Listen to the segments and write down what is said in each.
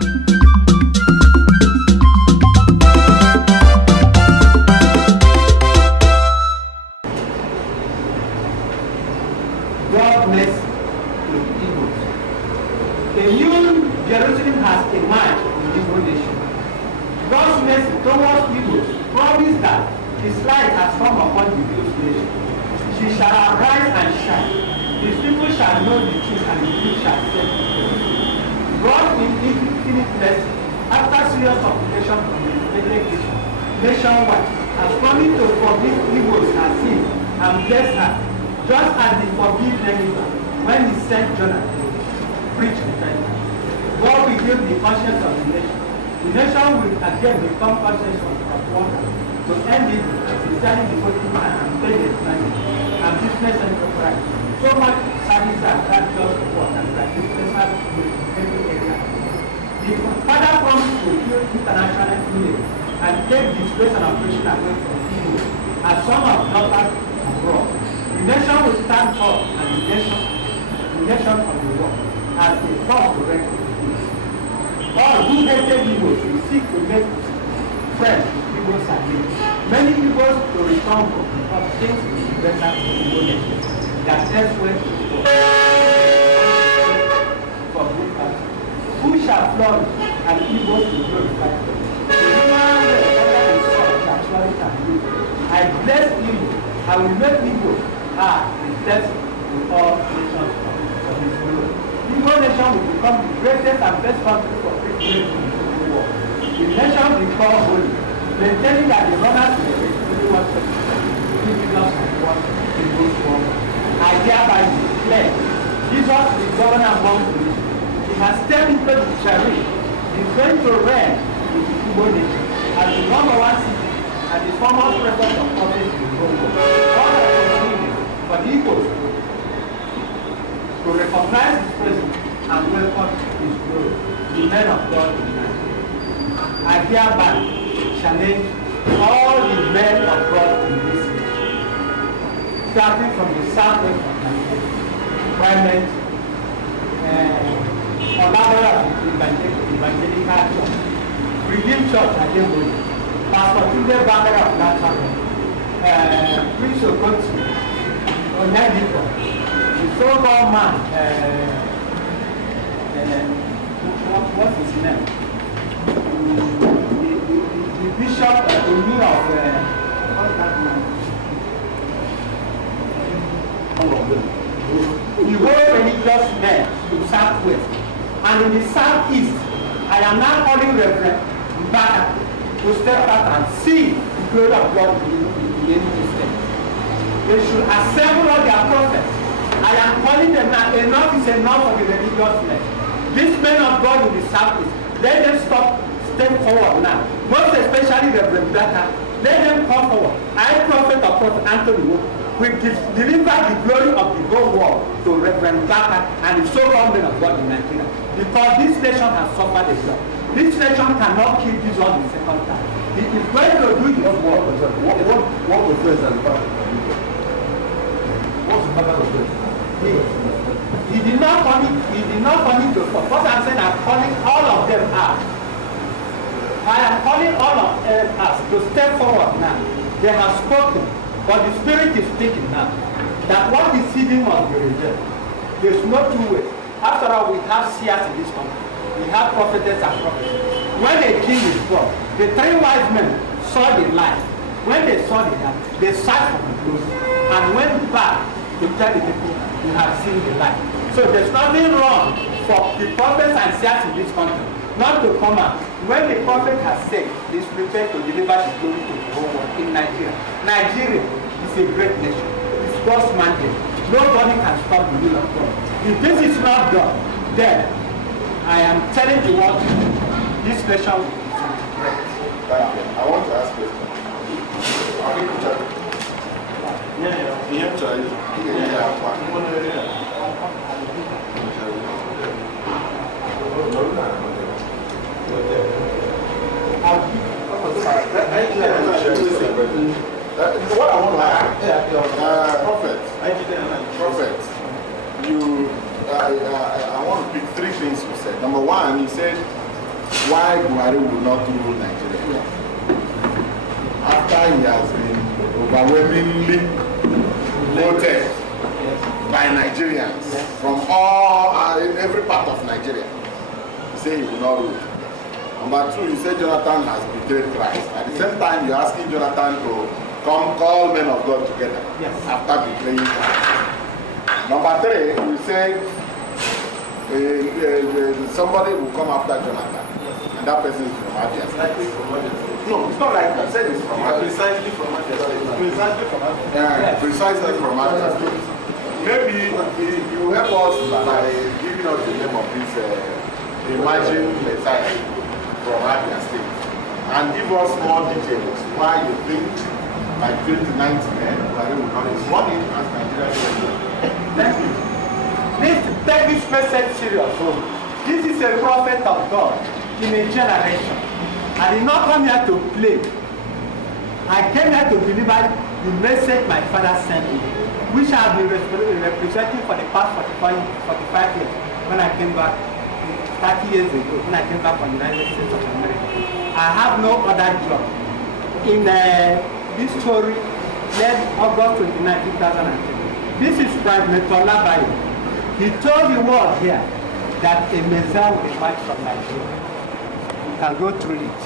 God bless the Igbos. A new Jerusalem has emerged in the Igbo nation. God's mercy towards Igbos promised that His light has come upon the Igbo nation. She shall arise and shine. His people shall know the truth, and the truth shall set them free. God in infinite mercy, after serious supplication from the United Nations nationwide, has promised to forgive Igbos her sin and bless her, just as He forgave Nineveh when He sent Jonah to preach repentance. God will give the conscience of the nation. The nation will again become conscious of one to end evil, sincerely devoting and pay the money and business enterprise. So much service and that just work and that business will every area. The Father promised to build international unity and take disgrace and oppression away from evil as some of daughters abroad. The nation will stand up, and the nation of the world as a force to reckon with peace. All who hated Igbos will seek to make friends with Igbos again. Many Igbos will return home because things will be better for the Igbo nation than elsewhere in the world. For good country, who shall flourish and Igbos will glorify God. The human race under the sun shall flourish and live. I bless Igbo. I will make Igbo the best to all nations of His glory. The Igbo nation will become the greatest and best country for Christians in the world. The nation will be called holy, maintaining that the runners in the race only want to give us what in those world. I hereby declare Jesus is governor among the nations. He has stepped into the chariot. He is going to reign in the Igbo nation as the #1 city and the foremost record of office in the whole world. All that is for the Igbos to recognize His presence and welcome His glory, the men of God in Nigeria. I hereby challenge all the men of God in this nation, starting from the southwest of Nigeria, Primate, Olabora Evangelical Church, Redeemed Church at Demboli, Pastor Tunde Bakare of Latin, Prince Okoti, Onyediko, the so-called man, what's his name? The bishop Oni of what's that man? The whole religious men to southwest, and in the southeast, I am now calling Reverend Mbaka to step out and see the glory of God in the state. They should assemble all their prophets. I am calling them now. Enough is enough of the religious men. These men of God in the southeast, let them step forward now. Most especially the Mbaka. Let them come forward. I, prophet of Prophet Anthony, will deliver the glory of the whole world to Reverend Mbaka and the so-called men of God in Nigeria. Because this nation has suffered a lot. This nation cannot keep this on the second time. He is going to do his work. What was President Mbaka? What's the matter with this? He did not come to stop. What I'm saying, I'm calling all of them out. I am calling all of them out to step forward now. They have spoken, but the Spirit is speaking now. That what is hidden must be revealed. There's no two ways. After all, we have seers in this country. We have prophetess and prophets. When a king is born, the 3 wise men saw the light. When they saw the light, they sat from the clothes and went back to tell the people, you have seen the light. So there's nothing wrong for the prophets and seers in this country not to come out. When the prophet has said, he's prepared to deliver his glory to the whole world in Nigeria. Nigeria is a great nation. It's God's mandate. Nobody can stop the will of God. If this is not done, then I am telling you what this nation will be great. Thank you. I want to ask a question. What I want to ask, Prophet, I want to pick 3 things you said. Number 1, you said why Buhari will not rule Nigeria. Yes. After he has been overwhelmingly voted by Nigerians from all in every part of Nigeria, he said he will not rule. Number two, you said Jonathan has betrayed Christ. At the same time, you're asking Jonathan to come call men of God together after betraying Christ. Number three, you said somebody will come after Jonathan, and that person is from Abia. No, it's not like that. I said it's from Abia. Precisely from Abia. Precisely from Abia. Yeah, precisely from Abia. Maybe you help us by giving us the name of this imagined Messiah from Abia State, and give us more details why you think by 2019 Buhari will not be sworn in as Nigerian president. Thank you. Please take this message serious. This is a prophet of God in a generation. I did not come here to play. I came here to deliver the message my father sent me, which I have been representing for the past 45 years when I came back 30 years ago, when I came back from the United States of America. I have no other job. In this story, led August 29, 2010. This is President Olabayo. He told the world here that a Messiah will emerge from Nigeria. You can go through it.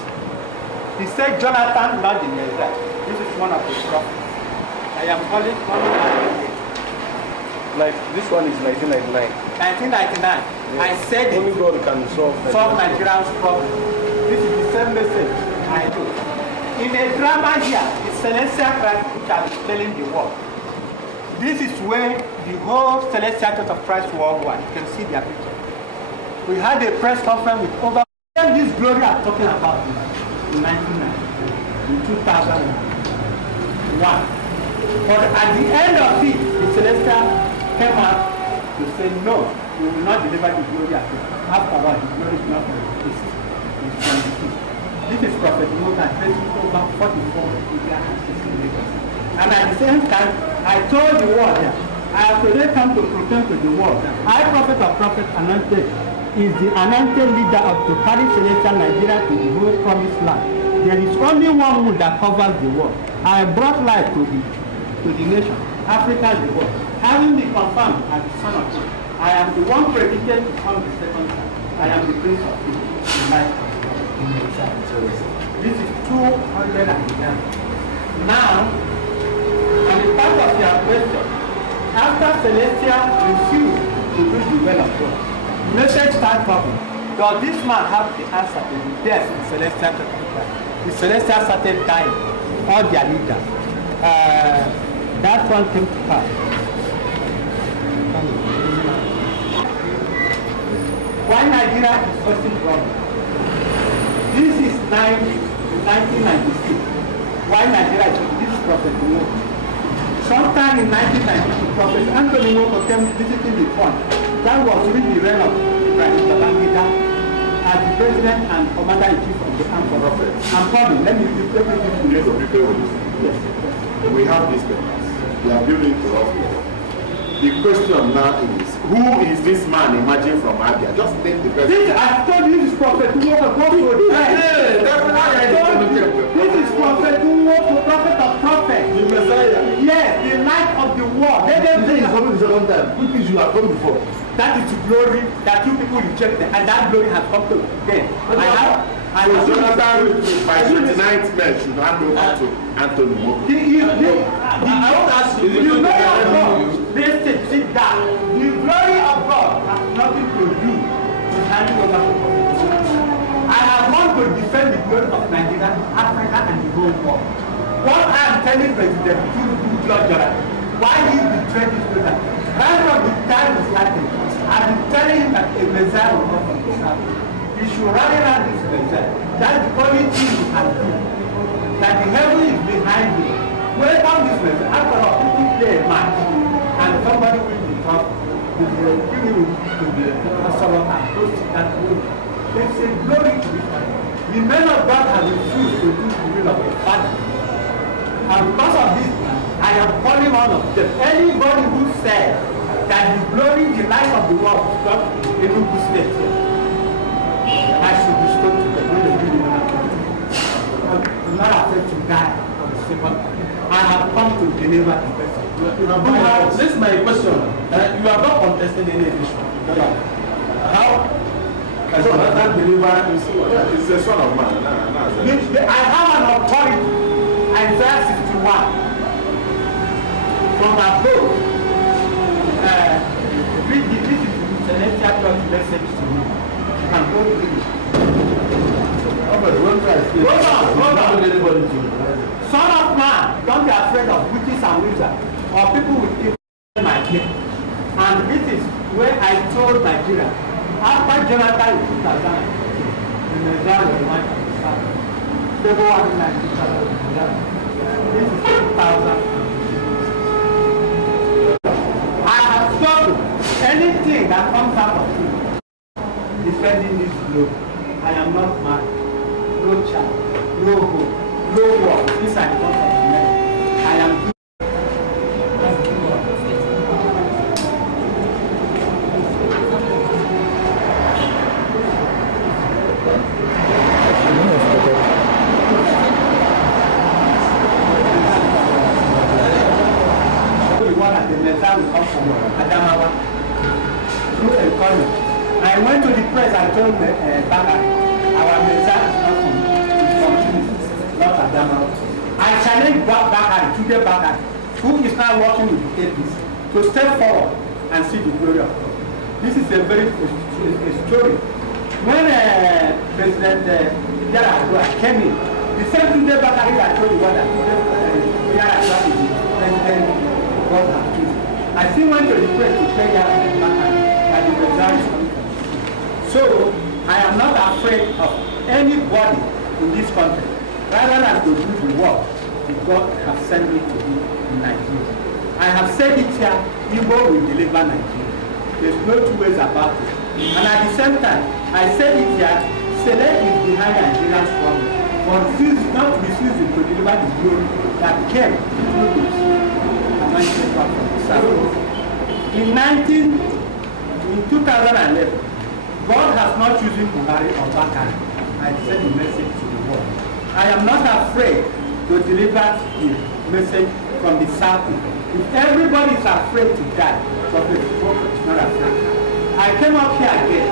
He said Jonathan, not the Messiah. This is one of the prophets. I am calling Like this one is 1999. 1999. Yeah. I said only God can solve Nigeria's problem. This is the same message I do. In a drama here, the Celestial Christ which I was telling the world. This is where the whole Celestial Church of Christ worldwide, you can see their picture. We had a press conference with over this glory I'm talking about in 1990, in 2001. But at the end of it, the Celestial came out to say, no, we will not deliver the glory at all. After all, the glory is not from the east, it's from the east. This is Prophet Muhammad tracing over 44 India and 16 Lagos. And at the same time, I told the world that I have today come to proclaim to the world that I, Prophet of Prophets, anointed, is the anointed leader of to carry celestial Nigeria to the whole promised land. There is only one moon that covers the world. I brought life to the nation. Africa is the world. Having been confirmed as the son of God, I am the one predicted to come the second time. I am the prince of peace in life. This is 209. Now, on the part of your question, after Celestia refused to do the will of God, the message started coming. Does this man have the answer to the death in Celestia Church of Christ? The Celestia started dying, all their leaders. That one came to pass. Why Nigeria is facing problems? This is 1996. Why Nigeria is this Prophet Nwoko. Sometime in 1992, Prophet Anthony Nwoko came visiting the front. That was during the reign of Ibrahim Babangida as the president and commander-in-chief of the armed forces. I'm coming. Let me give everything to you. Yes. We have these papers. We are building to us. The question now is, who is this man emerging from Abia? Just name the person. This, I told you, this is Prophet Nwoko. This is Prophet Nwoko, prophet of prophets. The Messiah. Yes, the light of the world. Let them say it's coming the second time. Which means you have come before. That is the glory that you people rejected, and that glory has come to them. I have Jonathan, by 29th May, should hand over to Anthony Nwoko. I want to ask you, the glory of God, listen, sit down. The glory of God has nothing to do with handing over to God. I have come to defend the glory of Nigeria, Africa, and the whole world. What I am telling President Jonathan, why he betrayed his brother. Right from the time he started, I've been telling him that a Messiah will come from this house. He should rally around this Messiah. That's the only thing he can do. That the heaven is behind you. Welcome this Messiah. After all, people play a match, and somebody will be tough. To the customer and close to that glory. It's a glory to be found. The men of God have refused to do the will of the Father. And because of this, I am calling all of them. Anybody who said that the glory, the light of the world, is not in Enugu State, I should be stoned to death. deliver the person. This is my question. You are not contesting any issue. How? So that believer is the son of man. I have an authority, Isaiah 61, from above. Read this is the celestial church message to me. You can go read it. Hold on. Son of man, don't be afraid of witches and wizards or people with evil my name. And this is where I told Nigeria, after Jonathan in 2000, the Messiah was the wife of the South. February 19,000. This is 2000. I have spoken anything that comes out of you defending this globe. I am not mad. No child, no hope, no war. This I come from America. I am the Messiah will come from Adamawa through a corner. I went to the press, I told Bakari, our Messiah is not from Tunis, not Adamawa. I challenged Bakari, Tuge Bakari, who is now working with the APC, to step forward and see the glory of God. This is a very a story. When President Yaradua came in, the same Tuge Bakari that told the world that Yaradua is the president God has chosen. I still went to the press to tell Yaradua that the result is coming. So, I am not afraid of anybody in this country. Rather than to do the work that God has sent me to do in Nigeria. I have said it here, Igbo will deliver Nigeria. There's no two ways about it. And at the same time, I said it here, Select is behind Nigeria's problem. For this not refusing to deliver the glory that came through this anointed prophet. In 2011, God has not chosen Buhari or Bakari. I sent the message to the world. I am not afraid to deliver the message from the south. If everybody is afraid to die, Prophet is not afraid. I came up here again.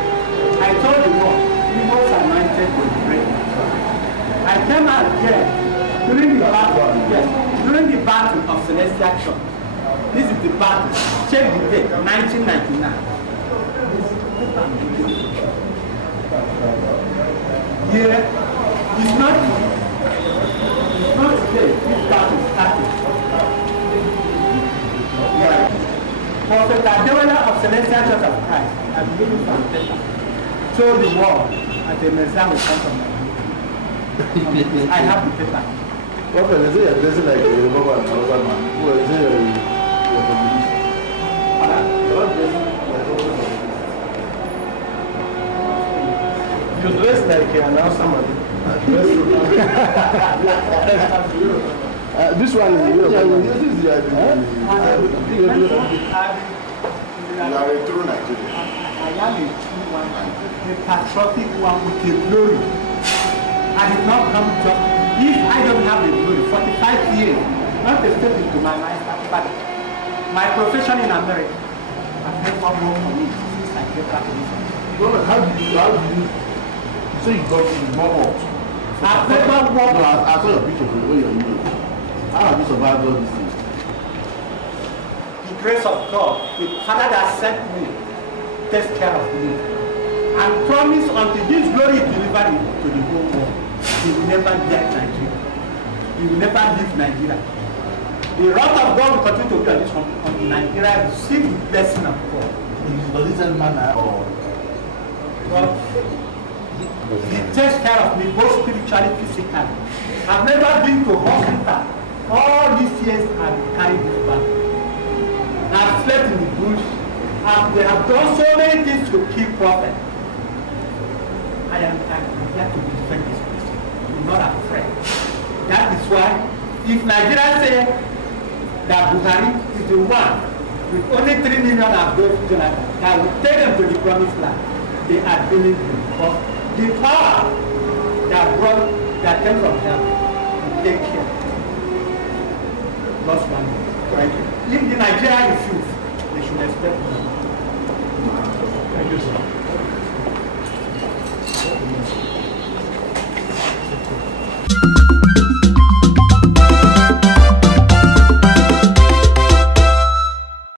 I told the world, Igbos are anointed to break. I came out here during the battle, during the battle of Celestial Church. This is the battle. Check the date, 1999. Yeah, it's not today. This battle started. Yeah. Prophet Adewale of Celestial Church of Christ, I'm giving some paper, told the world that the Messiah will come from Nigeria. I have the paper. Prophet, is it a blessing like a Yoruba and another man? Or is it a communist? You dress like an somebody. This one is you are a true Nigerian. I am a true one, a patriotic one with a glory. I did not come just, if I don't have the glory, 45 years, not a step into my life, but my profession in America has never worked for me since I came back to this. how do you say you got more? I've never worked. I saw your picture from where you're in. How have you survived all these things? The grace of God, the Father that sent me, takes care of me. And promise until this glory is delivered to the whole world, He will never get Nigeria. He will never leave Nigeria. The wrath of God will continue to be on this on Nigeria. Receive the blessing of God. Does it send manna or? God, He takes care of me both spiritually, physically. I've never been to hospital. All these years I've carried this back. I've slept in the bush. They have done so many things to kill prophet. I am here to defend this person. I'm not afraid. That is why, if Nigeria say that Buhari is the one with only 3 million of those Jonathan, that will take them to the promised land, they are dealing with because the power that came from heaven will take care. Lost one. If the Nigeria refuse, they should expect more.